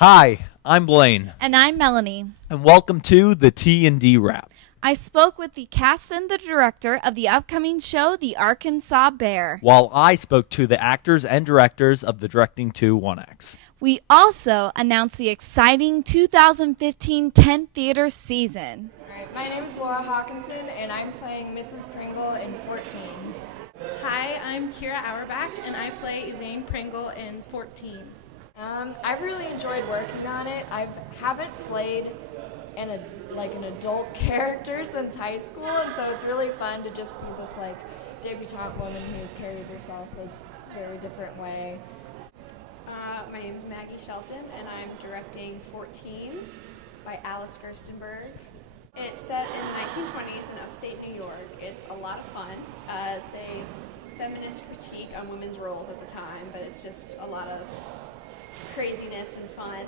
Hi, I'm Blaine. And I'm Melanie. And welcome to the T&D Wrap. I spoke with the cast and the director of the upcoming show, The Arkansaw Bear. While I spoke to the actors and directors of the Directing 2 1X. We also announced the exciting 2015 10th Theater season. Alright, my name is Laura Hawkinson, and I'm playing Mrs. Pringle in 14. Hi, I'm Kira Auerbach, and I play Elaine Pringle in 14. I've really enjoyed working on it. I haven't played an adult character since high school, and so it's really fun to just be this debutante woman who carries herself a very different way. My name is Maggie Shelton, and I'm directing 14 by Alice Gerstenberg. It's set in the 1920s in upstate New York. It's a lot of fun. It's a feminist critique on women's roles at the time, but it's just a lot of craziness and fun.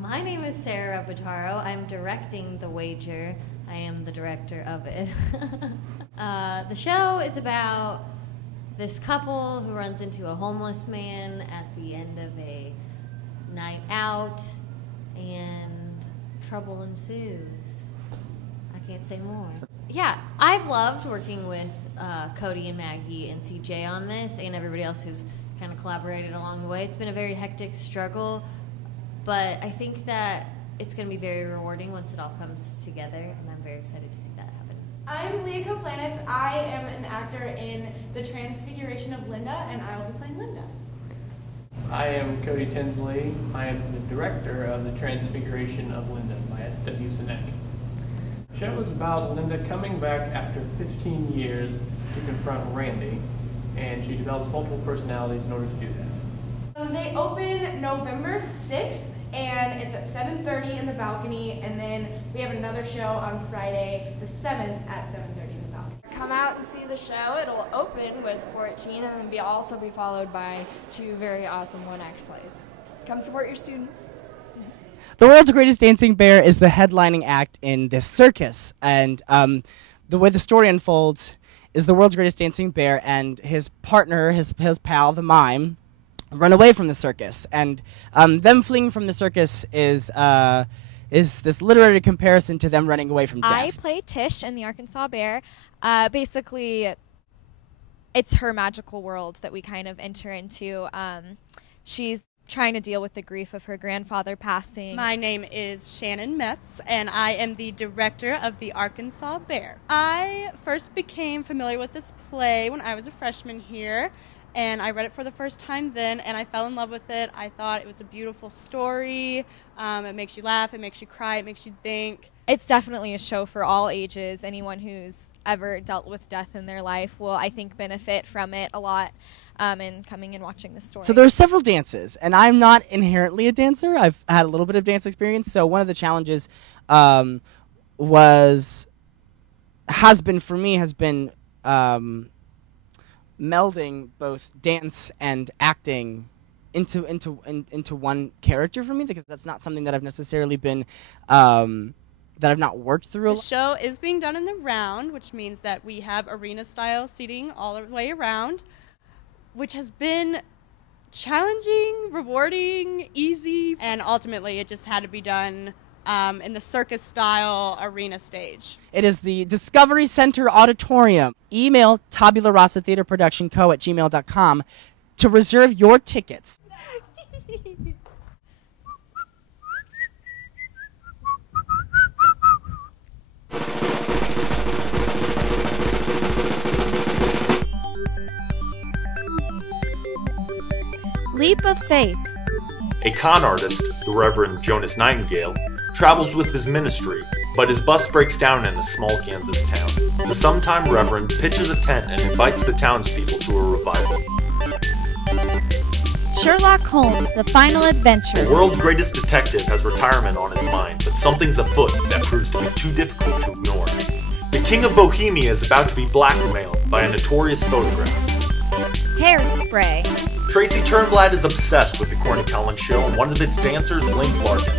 My name is Sarah Rabutaro. I'm directing The Wager. I am the director of it. The show is about this couple who runs into a homeless man at the end of a night out, and trouble ensues. I can't say more. Yeah, I've loved working with Cody and Maggie and CJ on this, and everybody else who's kind of collaborated along the way. It's been a very hectic struggle, but I think that it's going to be very rewarding once it all comes together, and I'm very excited to see that happen. I'm Leah Koplanis. I am an actor in The Transfiguration of Linda, and I will be playing Linda. I am Cody Tinsley. I am the director of The Transfiguration of Linda by S.W. Sinek. The show is about Linda coming back after 15 years to confront Randy, and she develops multiple personalities in order to do that. They open November 6th, and it's at 7:30 in the balcony, and then we have another show on Friday the 7th at 7:30 in the balcony. Come out and see the show. It'll open with 14 and then also be followed by 2 very awesome one-act plays. Come support your students. The World's Greatest Dancing Bear is the headlining act in this circus, and the way the story unfolds is the World's Greatest Dancing Bear and his partner, his pal, the mime, run away from the circus, and them fleeing from the circus is this literary comparison to them running away from death. I play Tish in the Arkansaw Bear. Basically, it's her magical world that we kind of enter into. She's trying to deal with the grief of her grandfather passing. My name is Shannon Metz, and I am the director of the Arkansaw Bear. I first became familiar with this play when I was a freshman here, and I read it for the first time then, and I fell in love with it. I thought it was a beautiful story. It makes you laugh, it makes you cry, it makes you think. It's definitely a show for all ages. Anyone who's ever dealt with death in their life will, I think, benefit from it a lot in coming and watching the story. So there are several dances, and I'm not inherently a dancer. I've had a little bit of dance experience, so one of the challenges has been melding both dance and acting into one character for me, because that's not something that I've necessarily been that I've not worked through. The show is being done in the round, which means that we have arena-style seating all the way around, which has been challenging, rewarding, easy, and ultimately it just had to be done in the circus-style arena stage. It is the Discovery Center Auditorium. Email tabularasa.theaterproductionco@gmail.com to reserve your tickets. Leap of Faith. A con artist, the Reverend Jonas Nightingale, travels with his ministry, but his bus breaks down in a small Kansas town. The sometime Reverend pitches a tent and invites the townspeople to a revival. Sherlock Holmes, The Final Adventure. The world's greatest detective has retirement on his mind, but something's afoot that proves to be too difficult to ignore. The King of Bohemia is about to be blackmailed by a notorious photograph. Hairspray. Tracy Turnblad is obsessed with the Corny Collins show and one of its dancers, Link Larkin.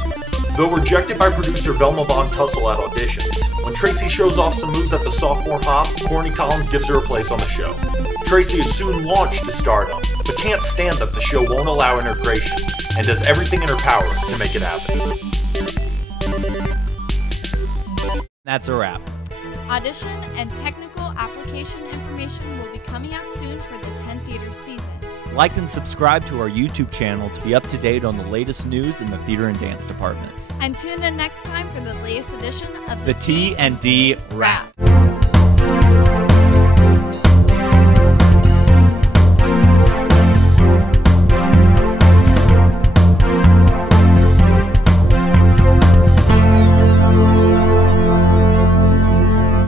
Though rejected by producer Velma Von Tussle at auditions, when Tracy shows off some moves at the sophomore hop, Corny Collins gives her a place on the show. Tracy is soon launched to stardom. but can't stand that the show won't allow integration and does everything in her power to make it happen. That's a wrap. Audition and technical application information will be coming out soon for the 10 theater season. Like and subscribe to our YouTube channel to be up to date on the latest news in the theater and dance department. And tune in next time for the latest edition of The T&D Wrap.